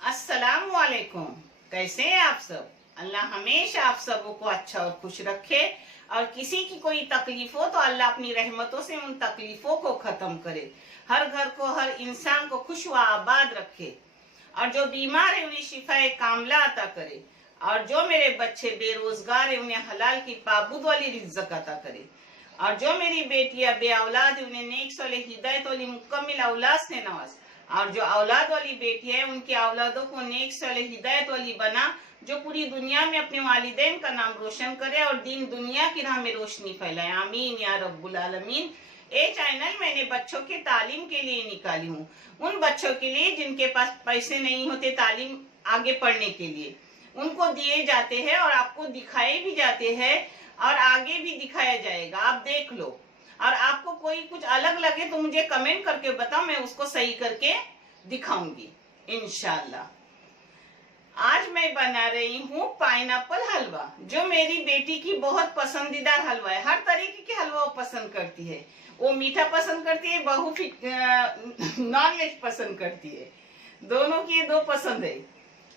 अस्सलाम वालेकुम। कैसे हैं आप सब? अल्लाह हमेशा आप सबों को अच्छा और खुश रखे, और किसी की कोई तकलीफ हो तो अल्लाह अपनी रहमतों से उन तकलीफों को खत्म करे। हर घर को, हर इंसान को खुश व आबाद रखे, और जो बीमार है उन्हें शिफाए कामला अता करे, और जो मेरे बच्चे बेरोजगार है उन्हें हलाल की पाबूद वाली रिज़्क़ अता करे, और जो मेरी बेटियां बे औलाद है उन्हें नेक सोले हिदायत वाली मुकम्मिल औलाद से नवाज, और जो औलाद वाली बेटी है उनके औलादों को नेक सोले हिदायत वाली बना, जो पूरी दुनिया में अपने वालिदैन का नाम रोशन करे और दीन दुनिया की राह में रोशनी फैलाए। आमीन या रब्बुल आलमीन। ये चैनल मैंने बच्चों के तालीम के लिए निकाली हूँ, उन बच्चों के लिए जिनके पास पैसे नहीं होते तालीम आगे पढ़ने के लिए, उनको दिए जाते हैं और आपको दिखाए भी जाते हैं और आगे भी दिखाया जाएगा। आप देख लो, और आपको कोई कुछ अलग लगे तो मुझे कमेंट करके बताओ, मैं उसको सही करके दिखाऊंगी इंशाल्लाह। आज मैं बना रही हूँ पाइनएप्पल हलवा, जो मेरी बेटी की बहुत पसंदीदा हलवा है। हर तरीके के हलवा वो पसंद करती है। वो मीठा पसंद करती है, बहू नॉन वेज पसंद करती है। दोनों की दो पसंद है।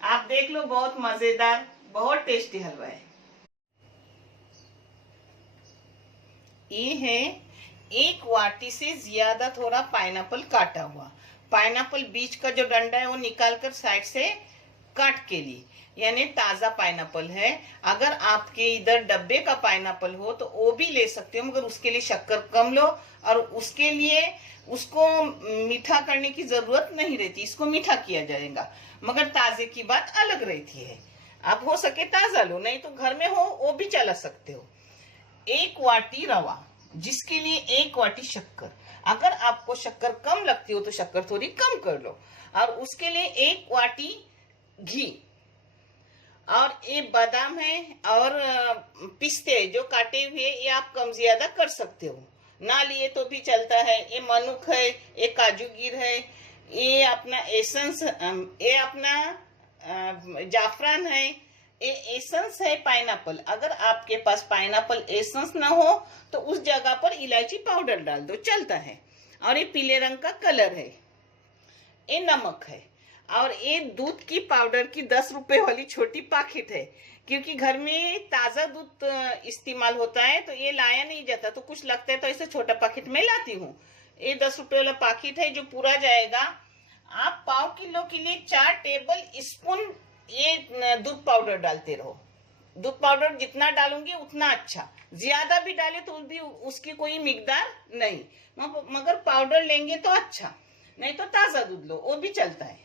आप देख लो, बहुत मजेदार, बहुत टेस्टी हलवा है। ये है एक वाटी से ज्यादा थोड़ा पाइनएप्पल काटा हुआ। पाइनएप्पल बीच का जो डंडा है वो निकालकर साइड से काट के लिए, यानी ताजा पाइनएप्पल है। अगर आपके इधर डब्बे का पाइनएप्पल हो तो वो भी ले सकते हो, मगर उसके लिए शक्कर कम लो, और उसके लिए उसको मीठा करने की जरूरत नहीं रहती। इसको मीठा किया जाएगा, मगर ताजे की बात अलग रहती है। आप हो सके ताजा लो, नहीं तो घर में हो वो भी चला सकते हो। एक वाटी रवा, जिसके लिए एक वाटी शक्कर। अगर आपको शक्कर कम लगती हो तो शक्कर थोड़ी कम कर लो, और उसके लिए एक वाटी घी, और ये बादाम है और पिस्ते जो काटे हुए, ये आप कम ज्यादा कर सकते हो, ना लिए तो भी चलता है। ये मनुक है, ये काजू गिर है, ये अपना एसेंस, ये अपना जाफरान है, ये एसेंस है पाइनएप्पल। अगर आपके पास पाइनएप्पल एसेंस ना हो तो उस जगह पर इलायची पाउडर डाल दो, चलता है। और ये पीले रंग का कलर है। ये नमक है, और ये दूध की पाउडर की 10 रुपए वाली छोटी पैकेट है, क्योंकि घर में ताजा दूध इस्तेमाल होता है तो ये लाया नहीं जाता, तो कुछ लगता है तो ऐसे छोटा पैकेट में लाती हूँ। ये 10 रुपए वाला पैकेट है जो पूरा जाएगा। आप पाव किलो के लिए 4 टेबल स्पून ये दूध पाउडर डालते रहो। दूध पाउडर जितना डालूंगी उतना अच्छा, ज्यादा भी डाले तो भी उसकी कोई मिकदार नहीं, मगर पाउडर लेंगे तो अच्छा, नहीं तो ताजा दूध लो, वो भी चलता है।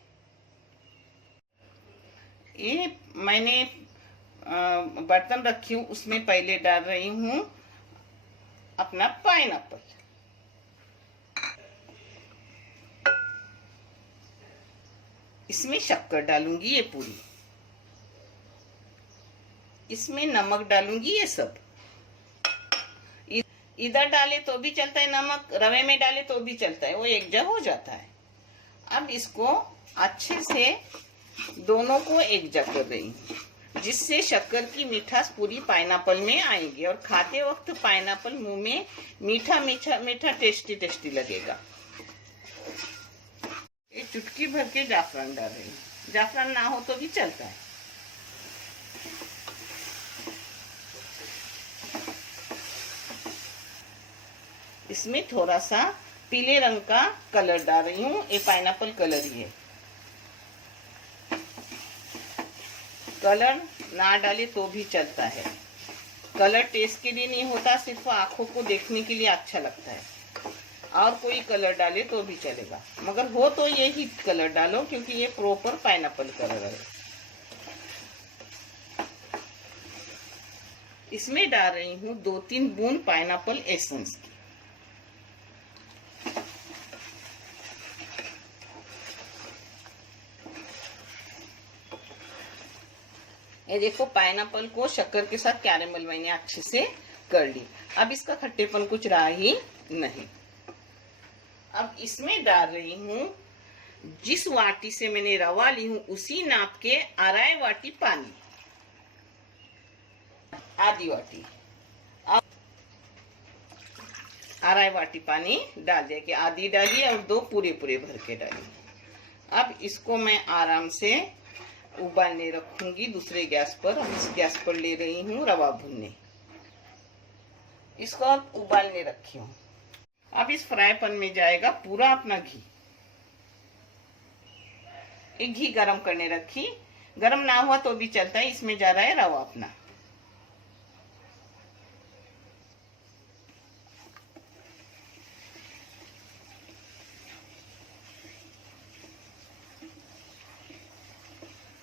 ये मैंने बर्तन रखी हूँ, उसमें पहले डाल रही हूँ अपना पाइनएप्पल। इसमें शक्कर डालूंगी ये पूरी, इसमें नमक डालूंगी ये सब। इधर डाले तो भी चलता है नमक, रवे में डाले तो भी चलता है, वो एक जगह हो जाता है। अब इसको अच्छे से दोनों को एक जगह कर रही हूँ, जिससे शक्कर की मिठास पूरी पाइनएप्पल में आएगी, और खाते वक्त पाइनएप्पल मुंह में मीठा मीठा मीठा टेस्टी टेस्टी लगेगा। ये चुटकी भर के जाफरान डाल रही हूँ, जाफरान ना हो तो भी चलता है। इसमें थोड़ा सा पीले रंग का कलर डाल रही हूँ, ये पाइनएप्पल कलर ही है। कलर ना डाले तो भी चलता है, कलर टेस्ट के लिए नहीं होता, सिर्फ आंखों को देखने के लिए अच्छा लगता है। और कोई कलर डाले तो भी चलेगा, मगर हो तो यही कलर डालो, क्योंकि ये प्रॉपर पाइनएप्पल कलर है। इसमें डाल रही हूँ 2-3 बूंद पाइनएप्पल एसेंस की। ये देखो, पाइनएप्पल को शक्कर के साथ कैरेमल मैंने अच्छे से कर ली। अब इसका खट्टेपन कुछ रहा ही नहीं। अब इसमें डाल रही हूँ, जिस वाटी से मैंने रवा ली हूँ उसी नाप के आधा वाटी पानी, आधी वाटी। अब आधा वाटी पानी डाल दिया कि आधी डाली और 2 पूरे पूरे भर के डाली। अब इसको मैं आराम से उबालने रखूंगी दूसरे गैस पर। अब इस गैस पर ले रही हूँ रवा भूनने। इसको अब उबालने रखी हूँ। अब इस फ्राई पैन में जाएगा पूरा अपना घी। एक घी गरम करने रखी, गरम ना हुआ तो भी चलता है। इसमें जा रहा है रवा अपना।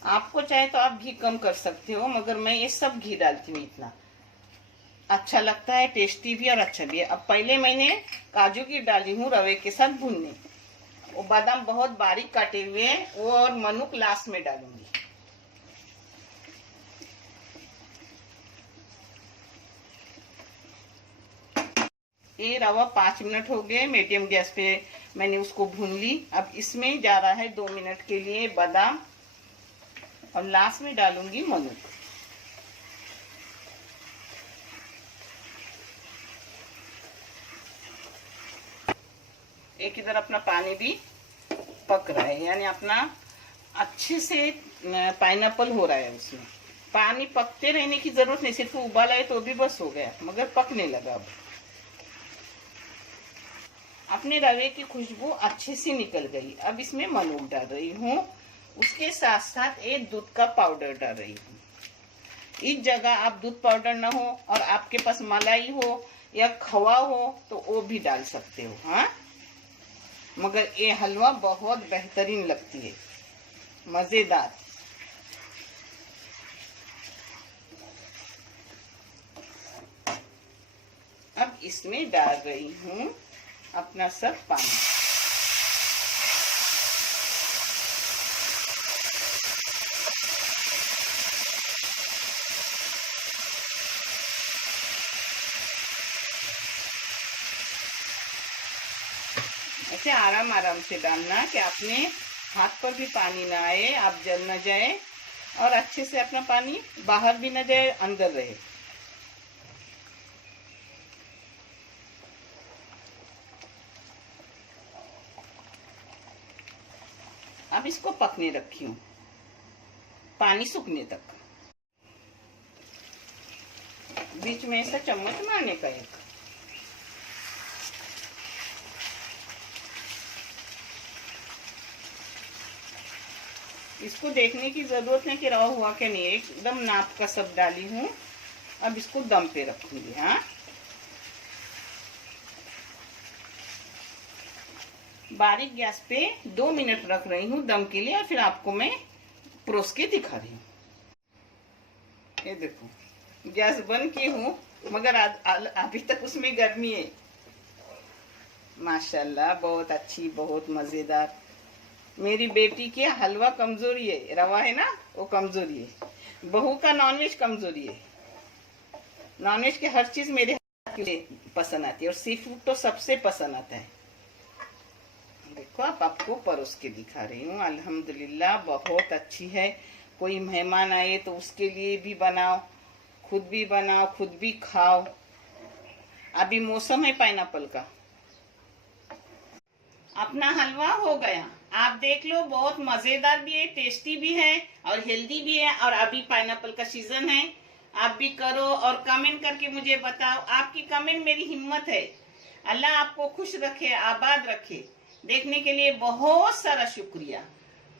आपको चाहे तो आप घी कम कर सकते हो, मगर मैं ये सब घी डालती हूँ। इतना अच्छा लगता है, टेस्टी भी और अच्छा भी है। अब पहले मैंने काजू की डाली हूँ रवे के साथ भूनने। वो बादाम बहुत बारीक काटे हुए हैं, वो और मनुक लास्ट में डालूंगी। ये रवा 5 मिनट हो गए, मीडियम गैस पे मैंने उसको भून ली। अब इसमें जा रहा है 2 मिनट के लिए बादाम, और लास्ट में डालूंगी मनुक। एक इधर अपना पानी भी पक रहा है, यानी अपना अच्छे से पाइनएप्पल हो रहा है। उसमें पानी पकते रहने की जरूरत नहीं, सिर्फ उबाला है तो भी बस हो गया, मगर पकने लगा। अब अपने रवे की खुशबू अच्छे से निकल गई। अब इसमें मनुक डाल रही हूँ, उसके साथ साथ एक दूध का पाउडर डाल रही हूँ। इस जगह आप दूध पाउडर ना हो और आपके पास मलाई हो या खवा हो तो वो भी डाल सकते हो। हाँ, मगर ये हलवा बहुत बेहतरीन लगती है, मजेदार। अब इसमें डाल रही हूँ अपना सब पानी। ऐसे आराम आराम से डालना कि अपने हाथ पर भी पानी ना आए, आप जल न जाए, और अच्छे से अपना पानी बाहर भी न जाए, अंदर रहे। अब इसको पकने रखी हूँ पानी सूखने तक। बीच में ऐसा चम्मच मारने का एक। इसको देखने की जरूरत नहीं कि रवा हुआ क्या नहीं, एकदम नाप का सब डाली हूँ। अब इसको दम पे रखूंगी। हाँ, बारीक गैस पे 2 मिनट रख रही हूँ दम के लिए, और फिर आपको मैं परोस के दिखा रही हूँ। ये देखो गैस बंद की हूँ, मगर अभी तक उसमें गर्मी है। माशाल्लाह, बहुत अच्छी, बहुत मजेदार। मेरी बेटी की हलवा कमजोरी है, रवा है ना, वो कमजोरी है। बहू का नॉनवेज कमजोरी है। नॉनवेज की हर चीज मेरे हाथ की पसंद आती है, और सी फूड तो सबसे पसंद आता है। देखो आप आपको परोस के दिखा रही हूँ। अल्हम्दुलिल्लाह बहुत अच्छी है। कोई मेहमान आए तो उसके लिए भी बनाओ, खुद भी बनाओ, खुद भी खाओ। अभी मौसम है पाइनएप्पल का। अपना हलवा हो गया, आप देख लो। बहुत मजेदार भी है, टेस्टी भी है और हेल्दी भी है। और अभी पाइनएप्पल का सीजन है। आप भी करो और कमेंट करके मुझे बताओ। आपकी कमेंट मेरी हिम्मत है। अल्लाह आपको खुश रखे, आबाद रखे। देखने के लिए बहुत सारा शुक्रिया।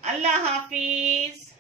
अल्लाह हाफिज।